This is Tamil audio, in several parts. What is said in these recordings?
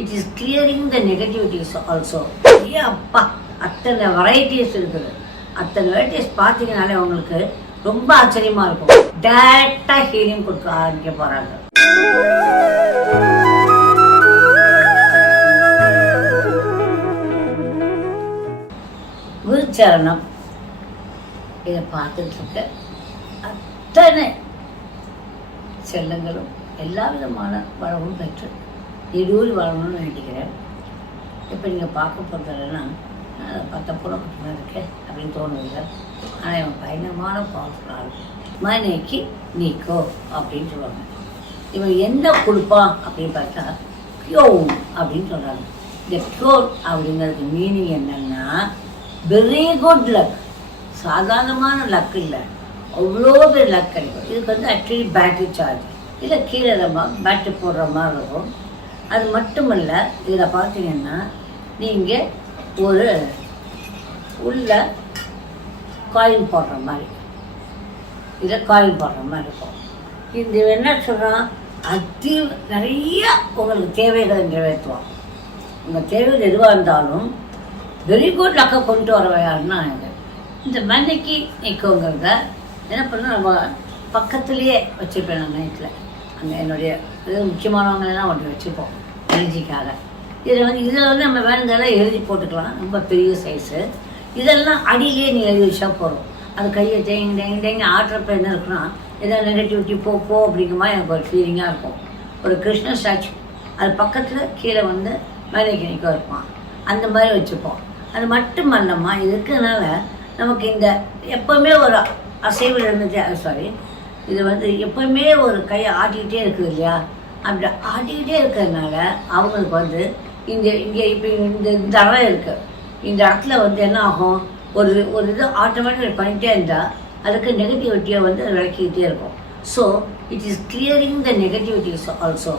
It is clearing the negativities also. ஏன் அப்பா அத்தனை வெரைட்டிஸ் இருக்குது. அத்தனை வெரைட்டிஸ் பார்த்தீங்கனாலே உங்களுக்கு ரொம்ப ஆச்சரியமாக இருக்கும். டேரெக்டாக ஹீலிங் கொடுக்க ஆரம்பிக்க போகிறாங்க. குருச்சரணம். இதை பார்த்துட்டு இருக்க அத்தனை செல்லங்களும் எல்லா விதமான வளமும் பெற்று எடூரி வளரணும்னு வேண்டிக்கிறேன். இப்போ நீங்கள் பார்க்க போகிறதுனா பத்த புறப்பட்டு இருக்கேன் அப்படின்னு தோணுதில்லை. ஆனால் இவன் பயங்கரமான பவர்ஃபுல்லாக இருக்கும். மனைக்கு நீக்கோ அப்படின்னு சொல்லுவாங்க. இவன் என்ன கொடுப்பான் அப்படின்னு பார்த்தா க்யோன் அப்படின்னு சொல்கிறாங்க. இந்த க்யோன் அப்படிங்கிறதுக்கு மீனிங் என்னென்னா வெரி குட் லக். சாதாரணமான லக் இல்லை, அவ்வளோ பேர் லக் கிடைக்கும். இதுக்கு வந்து ஆக்சுவலி பேட்டரி சார்ஜ் இல்லை கீழே பேட்டரி போடுற மாதிரி இருக்கும். அது மட்டுமல்ல, இதில் பார்த்தீங்கன்னா நீங்கள் ஒரு உள்ள காயின் போடுற மாதிரி, இதில் காயின் போடுற மாதிரி இருக்கும். இந்த என்ன சொல்கிறான், அதி நிறைய உங்களுக்கு தேவைகளை நிறைவேற்றுவான். உங்கள் தேவைகள் எதுவாக இருந்தாலும் வெரி குட் லக்கை கொண்டு வர யாருன்னா இந்த மண்ணைக்கு நிற்கோங்கிறத என்ன பண்ணால் நம்ம பக்கத்துலேயே வச்சுருப்பேன். நான் நைட்டில் அங்கே என்னுடைய இது முக்கியமானவங்களெல்லாம் ஒன்று வச்சுப்போம் எனர்ஜிக்காக. இதில் வந்து நம்ம வேணுங்கிறதெல்லாம் எழுதி போட்டுக்கலாம். ரொம்ப பெரிய சைஸு. இதெல்லாம் அடியிலே நீ எழுதி வச்சா போகிறோம். அது கையை தேங்கி ஆட்டுறப்ப என்ன இருக்குன்னா எதாவது நெகட்டிவிட்டி போ அப்படிங்குமா எனக்கு ஒரு ஃபீலிங்காக இருக்கும். ஒரு கிருஷ்ண ஸ்டாச்சு அது பக்கத்தில் கீழே வந்து மலைக்கு நிற்க இருப்பான். அந்த மாதிரி வச்சுப்போம். அது மட்டும் அல்லம்மா இது இருக்கிறதுனால நமக்கு இந்த எப்போவுமே ஒரு அசைவில் இருந்துச்சு. இது வந்து எப்போவுமே ஒரு கையை ஆட்டிக்கிட்டே இருக்குது இல்லையா, அப்படி ஆட்டிக்கிட்டே இருக்கிறதுனால அவங்களுக்கு வந்து இங்கே இப்போ இந்த இடம் இருக்குது. இந்த இடத்துல வந்து என்ன ஆகும், ஒரு இது ஆட்டோமேட்டிக் பண்ணிகிட்டே இருந்தால் அதுக்கு நெகட்டிவிட்டியை வந்து விளக்கிக்கிட்டே இருக்கும். So it is clearing the negativities also.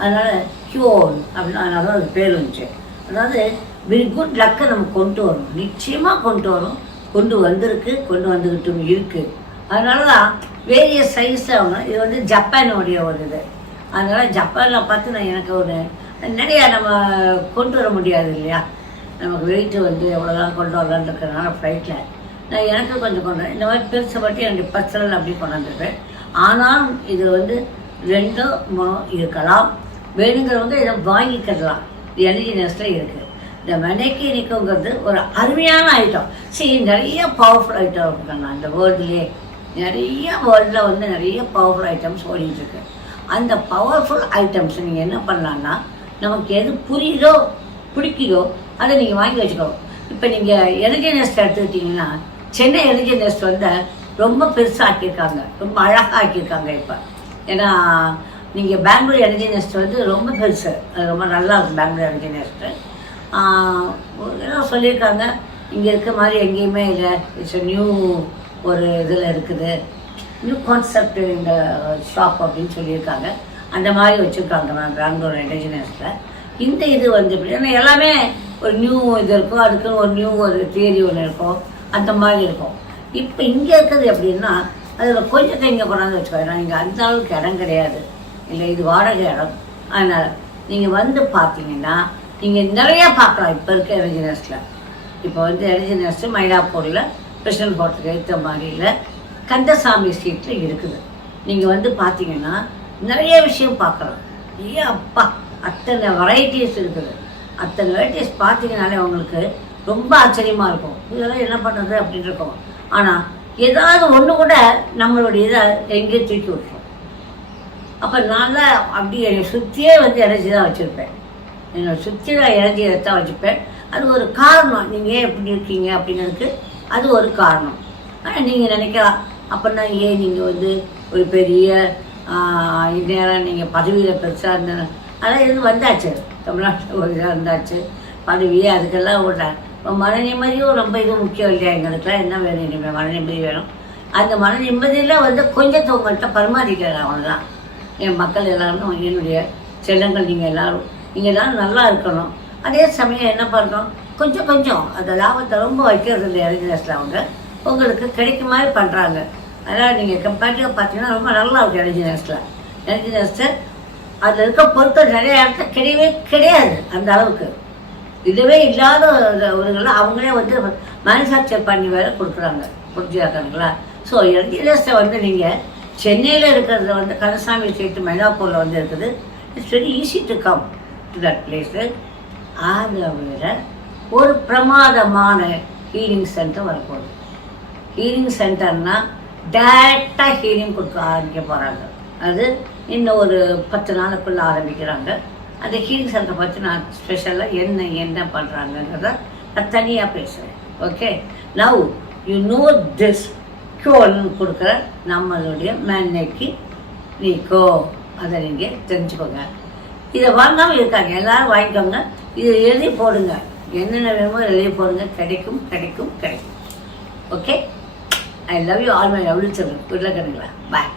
அதனால் க்யூர் அப்படின்னு அதனால தான் அது பேர் வந்துச்சு. அதாவது வெரி குட் லக்கை நம்ம கொண்டு வரணும், நிச்சயமாக கொண்டு வரும். கொண்டு வந்திருக்கு, கொண்டு வந்துக்கிட்டும் இருக்குது. அதனால தான் வேரியஸ் சைஸில் அவங்க இது வந்து ஜப்பானுடைய ஒரு இது. அதனால் ஜப்பானில் பார்த்து நான் எனக்கு ஒரு நிறையா நம்ம கொண்டு வர முடியாது இல்லையா, நமக்கு வெயிட்டு வந்து எவ்வளோதான் கொண்டு வரலான்னு இருக்கிறதுனால ஃப்ளைட்டில் நான் எனக்கு கொஞ்சம் கொண்டு இந்த மாதிரி பெருசை பற்றி என்னுடைய பர்சனல் அப்படி கொண்டாந்துருப்பேன். ஆனாலும் இது வந்து 2 3 இருக்கலாம். வேணுங்கிறவங்க இதை வாங்கிக்கலாம். இது எனர்ஜினஸில் இருக்குது. இந்த மனைக்கு நிற்குங்கிறது ஒரு அருமையான ஐட்டம். நிறைய பவர்ஃபுல் ஐட்டம் இருக்குங்க அந்த வேர்ல்டுலேயே. வேர்ல்டில் வந்து நிறைய பவர்ஃபுல் ஐட்டம்ஸ் ஓடிட்டுருக்கு. அந்த பவர்ஃபுல் ஐட்டம்ஸ் நீங்கள் என்ன பண்ணலான்னா நமக்கு எது புரியுதோ பிடிக்குதோ அதை நீங்கள் வாங்கி வச்சுக்கோங்க. இப்போ நீங்கள் எனர்ஜி நெஸ்ட் எடுத்துக்கிட்டிங்கன்னா சென்னை எனர்ஜி நெஸ்ட் வந்து ரொம்ப பெருசாக ஆக்கியிருக்காங்க, ரொம்ப அழகாக ஆக்கியிருக்காங்க. இப்போ ஏன்னா நீங்கள் பெங்களூர் எனர்ஜி நெஸ்ட் வந்து ரொம்ப பெருசு, அது ரொம்ப நல்லா இருக்கும். பெங்களூர் எனர்ஜி நெஸ்ட்டு ஏதோ சொல்லியிருக்காங்க, இங்கே இருக்க மாதிரி எங்கேயுமே இல்லை, இட்ஸ் நியூ ஒரு இதில் இருக்குது, நியூ கான்செப்ட் இந்த ஷாப் அப்படின்னு சொல்லியிருக்காங்க. அந்த மாதிரி வச்சுருக்காங்க நான் பெங்களூர் எனர்ஜி நெஸ்ட்டில். இந்த இது வந்து எப்படி ஏன்னா எல்லாமே ஒரு நியூ இது இருக்கும், அதுக்கு ஒரு நியூ ஒரு தியரி ஒன்று இருக்கும், அந்த மாதிரி இருக்கும். இப்போ இங்கே இருக்கிறது எப்படின்னா அதில் கொஞ்சம் இங்கே கொண்டாந்து வச்சுக்கோங்க. இங்கே அந்த அளவுக்கு இடம் கிடையாது, இல்லை இது வாடகை இடம். அதனால் நீங்கள் வந்து பார்த்தீங்கன்னா நீங்கள் நிறையா பார்க்கலாம். இப்போ இருக்க எனர்ஜி நெஸ்ட்டில் இப்போ வந்து எனர்ஜி நெஸ்ட்டு மயிலாப்பூரில் பிரசிடென்ட் ஹோட்டலுக்கு ஏற்ற மாதிரியில் கந்தசாமி ஸ்ட்ரீட்டில் இருக்குது. நீங்கள் வந்து பார்த்தீங்கன்னா நிறைய விஷயம் பார்க்கலாம். ஏன் அப்பா அத்தனை வெரைட்டிஸ் இருக்குது. அத்தனை வெரைட்டிஸ் பார்த்தீங்கனாலே உங்களுக்கு ரொம்ப ஆச்சரியமாக இருக்கும். இதெல்லாம் என்ன பண்ணுறது அப்படின்னு இருக்கும். ஆனால் ஏதாவது ஒன்று கூட நம்மளுடைய இதை எங்கேயோ தூக்கி விட்டுரும். அப்போ நான் தான் அப்படி என்னை சுற்றியே வந்து எனர்ஜி தான் வச்சுருப்பேன். என்னை சுற்றி நான் எனர்ஜியை தான் வச்சுப்பேன். அது ஒரு காரணம், நீங்கள் ஏன் எப்படி இருக்கீங்க அப்படிங்கிறதுக்கு அது ஒரு காரணம். ஆனால் நீங்கள் நினைக்கலாம் அப்படின்னா ஏன் நீங்கள் வந்து ஒரு பெரிய இந்நேரம் நீங்கள் பதவியில் பெருசாக இருந்தேன் அதெல்லாம் இது வந்தாச்சு, தமிழ்நாட்டில் ஒரு இதாக இருந்தாச்சு பதவியே, அதுக்கெல்லாம் விட்டார். இப்போ மன நிம்மதியும் ரொம்ப இது முக்கியம் இல்லையா எங்களுக்குலாம். என்ன வேணும் இனிமேல் மன நிம்மதி வேணும். அந்த மன நிம்மதியில் வந்து கொஞ்சத்தை உங்கள்கிட்ட பரிமாறிக்கிறேன். அவ்வளோதான். என் மக்கள் எல்லோரும், என்னுடைய செல்லங்கள், நீங்கள் எல்லோரும் நல்லா இருக்கணும். அதே சமயம் என்ன பண்ணுறோம், கொஞ்சம் அந்த லாபத்தை ரொம்ப வைக்கிறது இல்லை எனர்ஜினஸில். அவங்க உங்களுக்கு கிடைக்கும் மாதிரி பண்ணுறாங்க. அதனால் நீங்கள் கம்பேரிட்டிவாக பார்த்தீங்கன்னா ரொம்ப நல்லா இருக்கும் எனர்ஜினஸில். எனர்ஜினஸை அதில் இருக்க பொருட்கள் நிறைய இடத்துல கிடையவே கிடையாது. அந்த அளவுக்கு இதுவே இல்லாத ஊர்கள்லாம் அவங்களே வந்து மேனுஃபேக்சர் பண்ணி வேற கொடுக்குறாங்க. புரிஞ்சுக்காங்களா? ஸோ எல்ஜிஎஸ்ஸை வந்து நீங்கள் சென்னையில் இருக்கிறது வந்து கந்தசாமி ஸ்ட்ரீட் மெனாப்பூரில் வந்து இருக்குது. It's very easy to come to that place. அதை விட ஒரு பிரமாதமான ஹீலிங் சென்டர் வரப்போகுது. ஹீலிங் சென்டர்னால் டைரெக்டாக ஹீலிங் கொடுக்க ஆரம்பிக்க போகிறாங்க. அது இன்னும் ஒரு 10 நாளுக்குள்ளே ஆரம்பிக்கிறாங்க. அந்த ஹீலிங் சென்டரை பற்றி நான் ஸ்பெஷலாக என்ன பண்ணுறாங்கங்கிறத நான் தனியாக பேசுகிறேன். Okay, now you know this க்யூன்னு கொடுக்குற நம்மளுடைய மேன்னைக்கு நீக்கோ, அதை நீங்கள் தெரிஞ்சுக்கோங்க. இதை வாங்காமல் இருக்காங்க, எல்லோரும் வாங்கிக்கோங்க. இதை எழுதி போடுங்க, என்னென்ன வேணுமோ எழுதி போடுங்க. கிடைக்கும். Okay, I love you all my lovely children. Good luck. Bye.